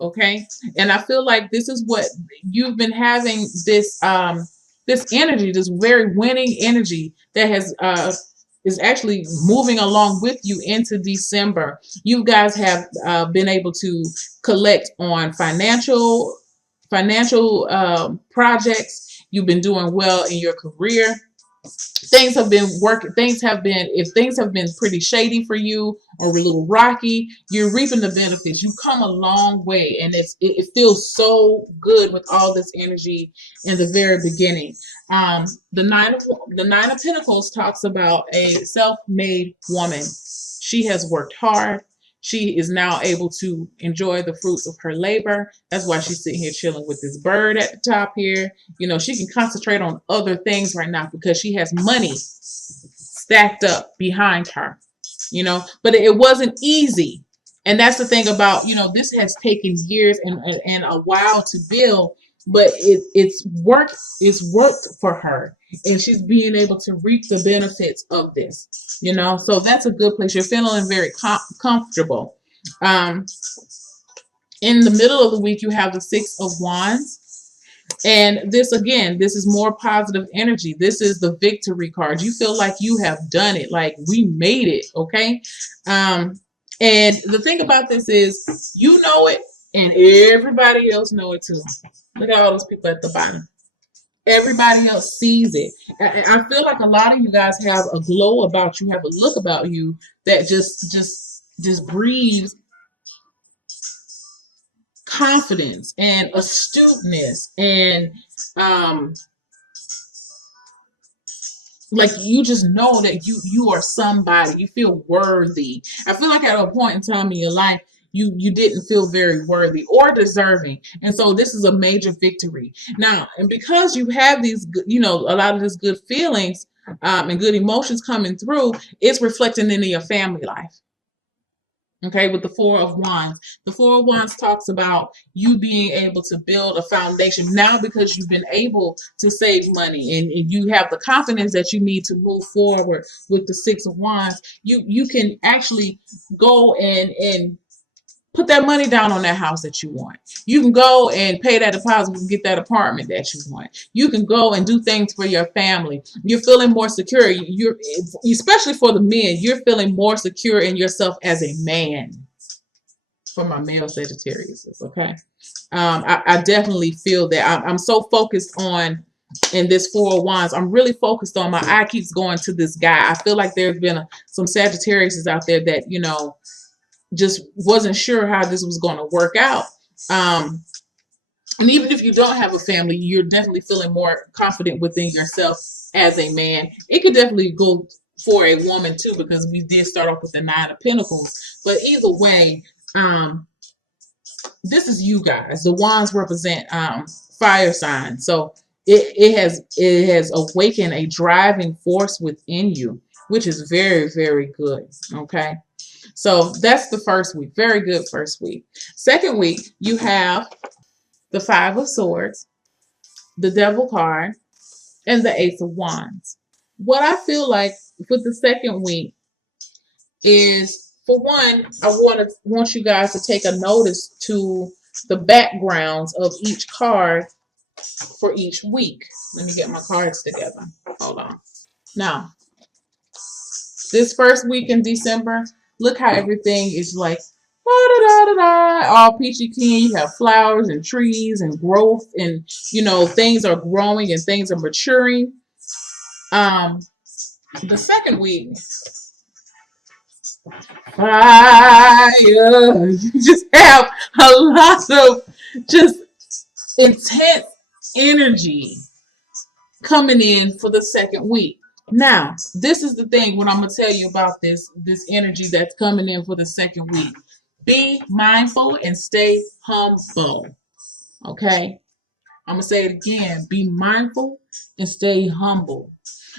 Okay. And I feel like this is what you've been having, this energy, this very winning energy that has is actually moving along with you into December. You guys have been able to collect on financial projects. You've been doing well in your career. Things have been working. Things have been, if things have been pretty shady for you or a little rocky, you're reaping the benefits. You've come a long way, and it feels so good with all this energy in the very beginning. The nine of Pentacles talks about a self-made woman. She has worked hard. She is now able to enjoy the fruits of her labor. That's why she's sitting here chilling with this bird at the top here. She can concentrate on other things right now because she has money stacked up behind her. But it wasn't easy. And that's the thing about, this has taken years and a while to build, but it's worked for her, and she's being able to reap the benefits of this. So that's a good place. You're feeling very comfortable. um in the middle of the week, you have the Six of Wands, and this, again, this is more positive energy. This is the victory card. You feel like you have done it, like we made it. Okay. And the thing about this is, you know it, and everybody else know it too. Look at all those people at the bottom. Everybody else sees it. I feel like a lot of you guys have a glow about you, have a look about you that just breathes confidence and astuteness, and um like, you just know that you are somebody. You feel worthy. I feel like at a point in time in your life, you didn't feel very worthy or deserving, and so this is a major victory now. And because you have these a lot of these good feelings, and good emotions coming through, it's reflecting into your family life. Okay, with the Four of Wands. The Four of Wands talks about you being able to build a foundation now because you've been able to save money, and you have the confidence that you need to move forward. With the Six of Wands, you can actually go and put that money down on that house that you want. You can go and pay that deposit and get that apartment that you want. You can go and do things for your family. You're feeling more secure. You're, especially for the men, you're feeling more secure in yourself as a man. For my male Sagittarius, okay. I definitely feel that. I'm so focused on, in this Four of Wands, I'm really focused on, my eye keeps going to this guy. I feel like there's been some Sagittarius out there that, just wasn't sure how this was going to work out. And even if you don't have a family, you're definitely feeling more confident within yourself as a man. It could definitely go for a woman too, because we did start off with the Nine of Pentacles. But either way, this is you guys. The wands represent fire signs. So it has awakened a driving force within you, which is very, very good. Okay. So that's the first week. Very good first week. Second week, you have the Five of Swords, the Devil card, and the Ace of Wands. What I feel like with the second week is, for one, I want you guys to take a notice to the backgrounds of each card for each week. Let me get my cards together. Hold on. Now, this first week in December, look how everything is like all peachy keen. You have flowers and trees and growth, and things are growing and things are maturing. The second week, fire. You just have a lot of just intense energy coming in for the second week. Now, this is the thing, what I'm going to tell you about this energy that's coming in for the second week. Be mindful and stay humble. Okay? I'm going to say it again. Be mindful and stay humble.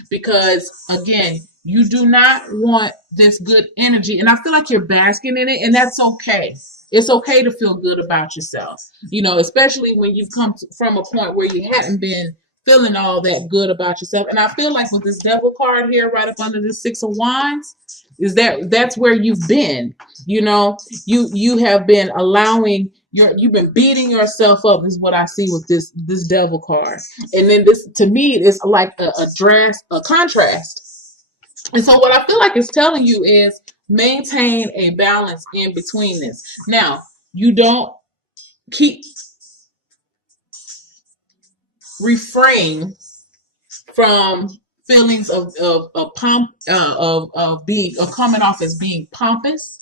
Because, again, you do not want this good energy. And I feel like you're basking in it, and that's okay. It's okay to feel good about yourself. Especially when you've come from a point where you hadn't been feeling all that good about yourself. And I feel like with this Devil card here right up under the Six of Wands, that's where you've been. You have been allowing You've been beating yourself up is what I see with this devil card. And then this, to me, is like a contrast. And so what I feel like it's telling you is maintain a balance in between this. Now, you don't keep refrain from feelings of pomp of coming off as being pompous.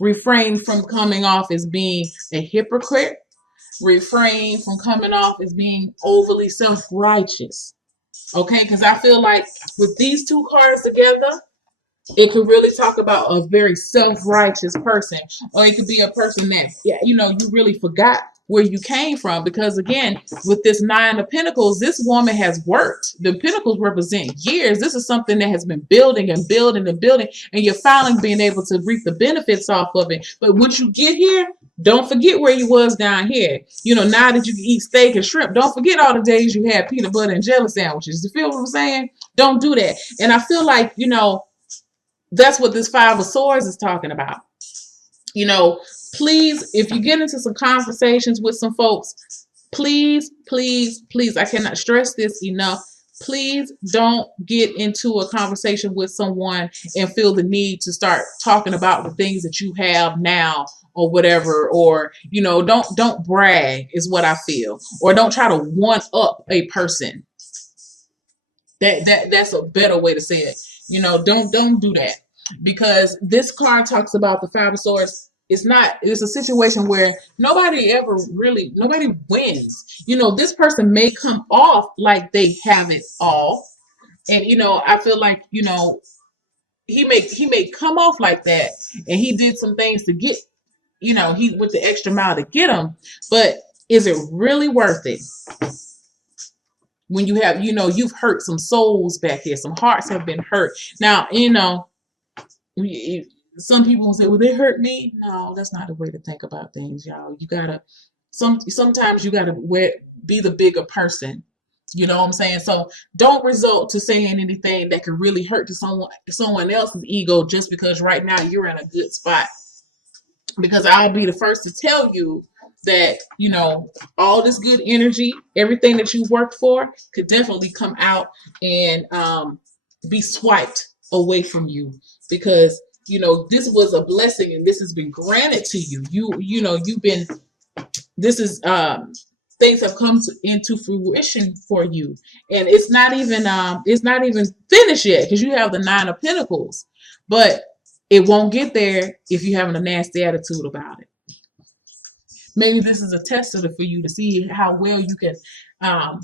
Refrain from coming off as being a hypocrite. Refrain from coming off as being overly self-righteous. Okay, because I feel like with these two cards together, it could really talk about a very self-righteous person, or it could be a person that, yeah, you know, you really forgot where you came from. Because again, with this Nine of Pentacles, this woman has worked. The Pentacles represent years. This is something that has been building and building and building, and you're finally being able to reap the benefits off of it. But once you get here, don't forget where you was down here. You know, now that you can eat steak and shrimp, don't forget all the days you had peanut butter and jelly sandwiches. You feel what I'm saying? Don't do that. And I feel like, you know, that's what this Five of Swords is talking about. You know, please, if you get into some conversations with some folks, please, please, please, I cannot stress this enough. Please don't get into a conversation with someone and feel the need to start talking about the things that you have now or whatever, or, you know, don't brag is what I feel, or don't try to one up a person. That's a better way to say it. You know, don't do that, because this card talks about the Five of Swords. It's a situation where nobody wins. You know, this person may come off like they have it all. And, you know, I feel like, you know, he may come off like that, and he did some things to get, you know, he went the extra mile to get them. But is it really worth it? When you have, you know, you've hurt some souls back here, some hearts have been hurt. Now, you know, some people will say, well, they hurt me. No, that's not the way to think about things, y'all. You gotta, sometimes you gotta be the bigger person. You know what I'm saying? So don't resort to saying anything that could really hurt to someone else's ego just because right now you're in a good spot. Because I'll be the first to tell you that, you know, all this good energy, everything that you worked for could definitely come out and be swiped away from you, because, you know, this was a blessing and this has been granted to you. You know, you've been, this is, things have come into fruition for you, and it's not even finished yet, because you have the Nine of Pentacles, but it won't get there if you're having a nasty attitude about it. Maybe this is a tester for you to see how well you can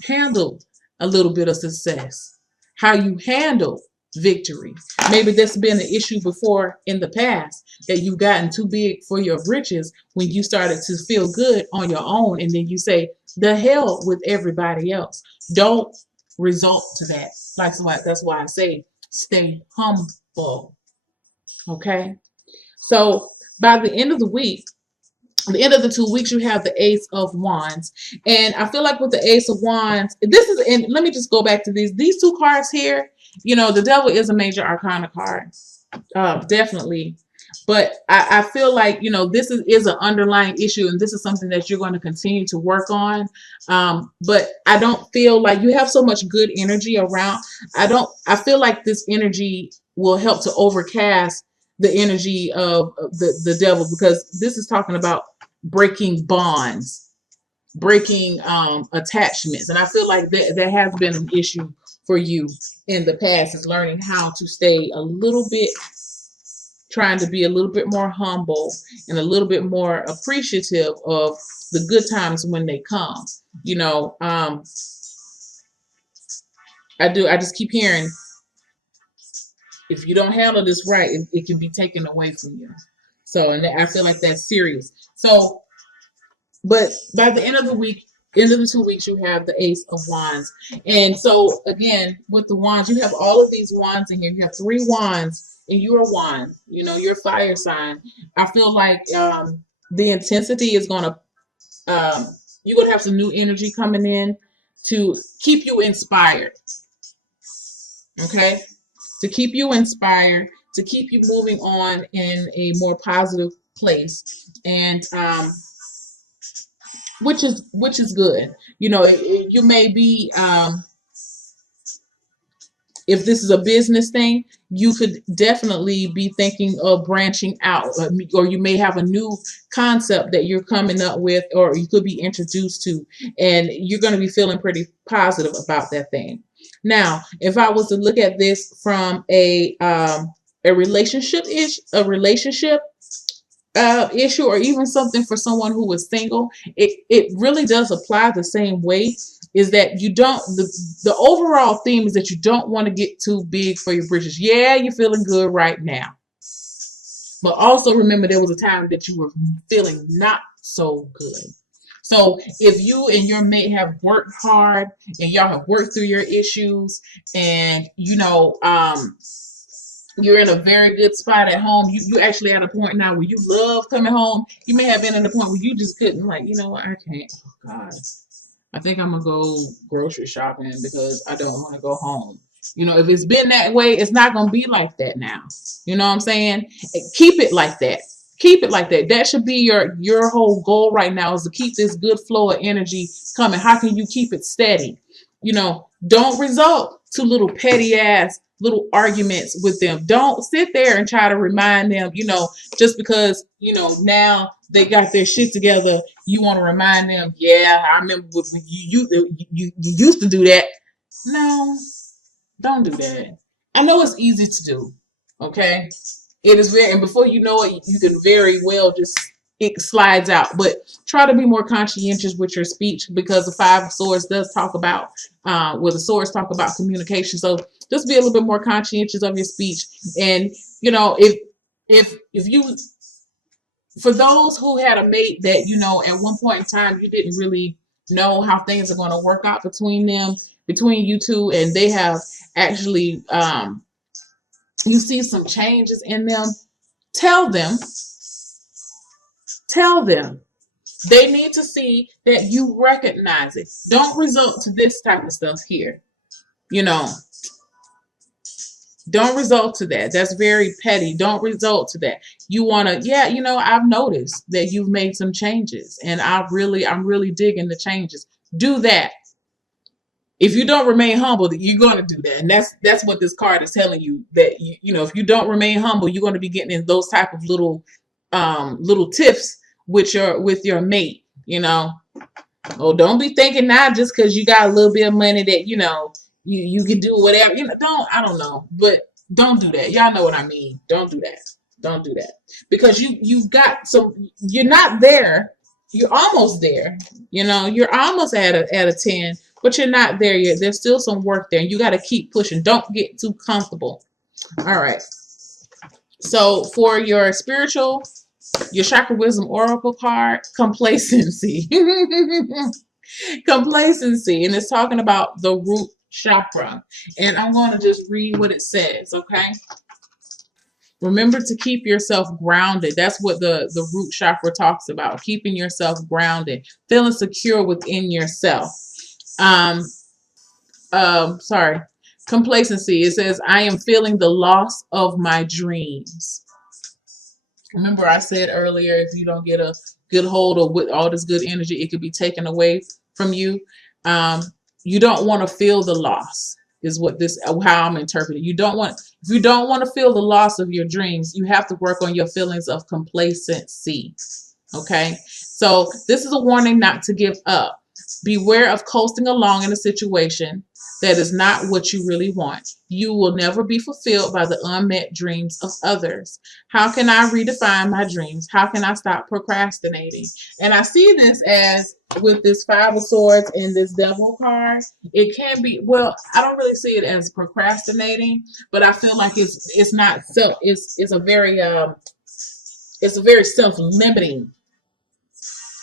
handle a little bit of success, how you handle victory. Maybe that's been an issue before in the past, that you've gotten too big for your britches when you started to feel good on your own, and then you say, the hell with everybody else. Don't resort to that. That's why I say stay humble. Okay? So by the end of the week, the end of the 2 weeks, you have the Ace of Wands. And I feel like with the Ace of Wands, and let me just go back to these two cards here. You know, the Devil is a major arcana card. Definitely. But I feel like, you know, this is an underlying issue, and this is something that you're going to continue to work on. But I don't feel like you have so much good energy around. I feel like this energy will help to overcast the energy of the devil, because this is talking about breaking bonds, breaking attachments. And I feel like that has been an issue for you in the past, is learning how to stay a little bit, trying to be a little bit more humble and a little bit more appreciative of the good times when they come. You know, I just keep hearing, if you don't handle this right, it can be taken away from you. So, and I feel like that's serious. So, but by the end of the week, end of the 2 weeks, you have the Ace of Wands. And so again, with the wands, you have all of these wands in here. You have 3 wands, and you're a wand. You know, you're a fire sign. I feel like the intensity is going to, you're going to have some new energy coming in to keep you inspired. Okay? To keep you inspired, to keep you moving on in a more positive place. And which is good. You may be if this is a business thing, you could definitely be thinking of branching out, or you may have a new concept that you're coming up with, or you could be introduced to, and you're going to be feeling pretty positive about that thing. Now, if I was to look at this from a relationship issue, or even something for someone who is single, it really does apply the same way. Is that you don't the overall theme is that you don't want to get too big for your britches. Yeah, you're feeling good right now, but also remember there was a time that you were feeling not so good. So if you and your mate have worked hard and y'all have worked through your issues, and you're in a very good spot at home. You actually at a point now where you love coming home. You may have been at a point where you just couldn't, like, you know what, I can't. Oh God, I think I'm gonna go grocery shopping because I don't want to go home. If it's been that way, it's not gonna be like that now. You know what I'm saying? Keep it like that. Keep it like that. That should be your whole goal right now, is to keep this good flow of energy coming. How can you keep it steady? Don't result to little petty ass little arguments with them. Don't sit there and try to remind them, just because, now they got their shit together, you want to remind them, yeah, I remember when you used to do that. No, don't do that. I know it's easy to do, okay? It is very, and before you know it, you can very well just, it slides out. But try to be more conscientious with your speech, because the Five of Swords does talk about, the swords talk about communication. So just be a little bit more conscientious of your speech. And if you, for those who had a mate that at one point in time you didn't really know how things are going to work out between you two, and they have actually you see some changes in them, tell them they need to see that you recognize it. Don't resort to this type of stuff here. you know don't result to that. That's very petty. Don't result to that. You want to, yeah, I've noticed that you've made some changes, and I'm really digging the changes. Do that. If you don't remain humble, you're going to do that. And that's what this card is telling you, that if you don't remain humble, you're going to be getting in those type of little tiffs with your mate. Oh, don't be thinking now just because you got a little bit of money that you can do whatever. I don't know, but don't do that. Y'all know what I mean. Don't do that. Don't do that, because you've got some. You're not there. You're almost there. You're almost at a 10, but you're not there yet. There's still some work there, and you got to keep pushing. Don't get too comfortable. All right. So for your chakra wisdom oracle card, complacency. Complacency, and it's talking about the root chakra. And I'm going to just read what it says, okay? Remember to keep yourself grounded. That's what the root chakra talks about, keeping yourself grounded, feeling secure within yourself. Sorry. Complacency. It says, I am feeling the loss of my dreams. Remember I said earlier, if you don't get a good hold of with all this good energy, it could be taken away from you. You don't want to feel the loss, is how I'm interpreting. If you don't want to feel the loss of your dreams, you have to work on your feelings of complacency. Okay? So this is a warning not to give up. Beware of coasting along in a situation that is not what you really want. You will never be fulfilled by the unmet dreams of others. How can I redefine my dreams? How can I stop procrastinating? And I see this as, with this Five of Swords and this Devil card, it can be, well, I don't really see it as procrastinating, but I feel like it's not self, it's a very self-limiting.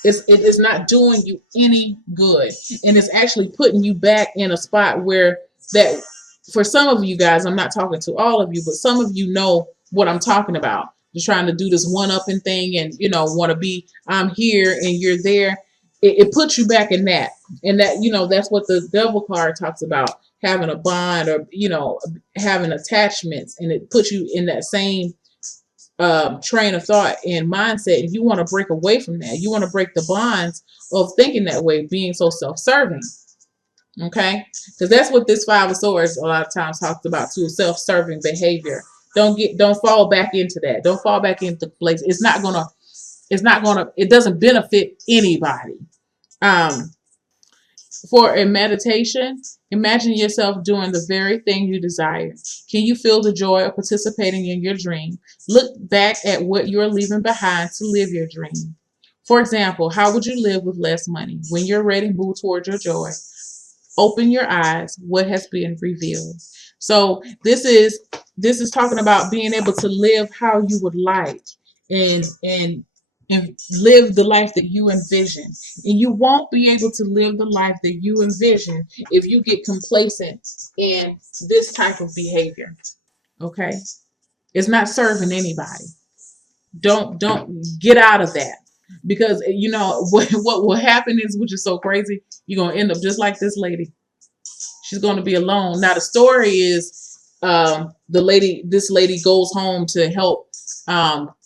It is not doing you any good, and it's actually putting you back in a spot where that, for some of you guys, I'm not talking to all of you, but some of you know what I'm talking about. You're trying to do this one-upping thing, and want to be, I'm here and you're there. It puts you back in that, and that's what the Devil card talks about, having a bond, or having attachments, and it puts you in that same train of thought and mindset, and you want to break away from that. You want to break the bonds of thinking that way, being so self-serving. Okay, because that's what this Five of Swords a lot of times talks about too: self-serving behavior. Don't fall back into that. Don't fall back into place. It doesn't benefit anybody. Um, for a meditation, imagine yourself doing the very thing you desire. Can you feel the joy of participating in your dream? Look back at what you're leaving behind to live your dream. For example, how would you live with less money? When you're ready, move towards your joy. Open your eyes. What has been revealed? So this is talking about being able to live how you would like, and live the life that you envision. And you won't be able to live the life that you envision if you get complacent in this type of behavior. Okay? It's not serving anybody. Don't get out of that. Because you know what will happen is, which is so crazy, you're gonna end up just like this lady. She's going to be alone. Now the story is, this lady goes home to help.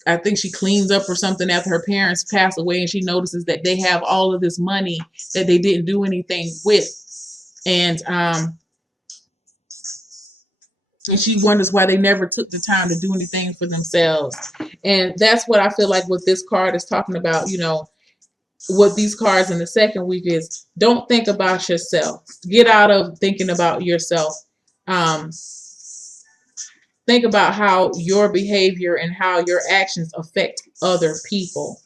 I think she cleans up or something after her parents pass away, and she notices that they have all of this money that they didn't do anything with, and she wonders why they never took the time to do anything for themselves. And that's what I feel like what this card is talking about. You know, what these cards in the second week is: don't think about yourself. Get out of thinking about yourself. Um, think about how your behavior and how your actions affect other people.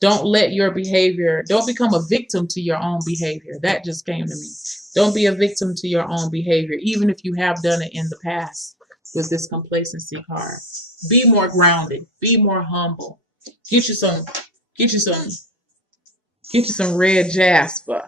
Don't let your behavior, don't become a victim to your own behavior. That just came to me. Don't be a victim to your own behavior, even if you have done it in the past with this complacency card. Be more grounded. Be more humble. Get you some, get you some red jasper.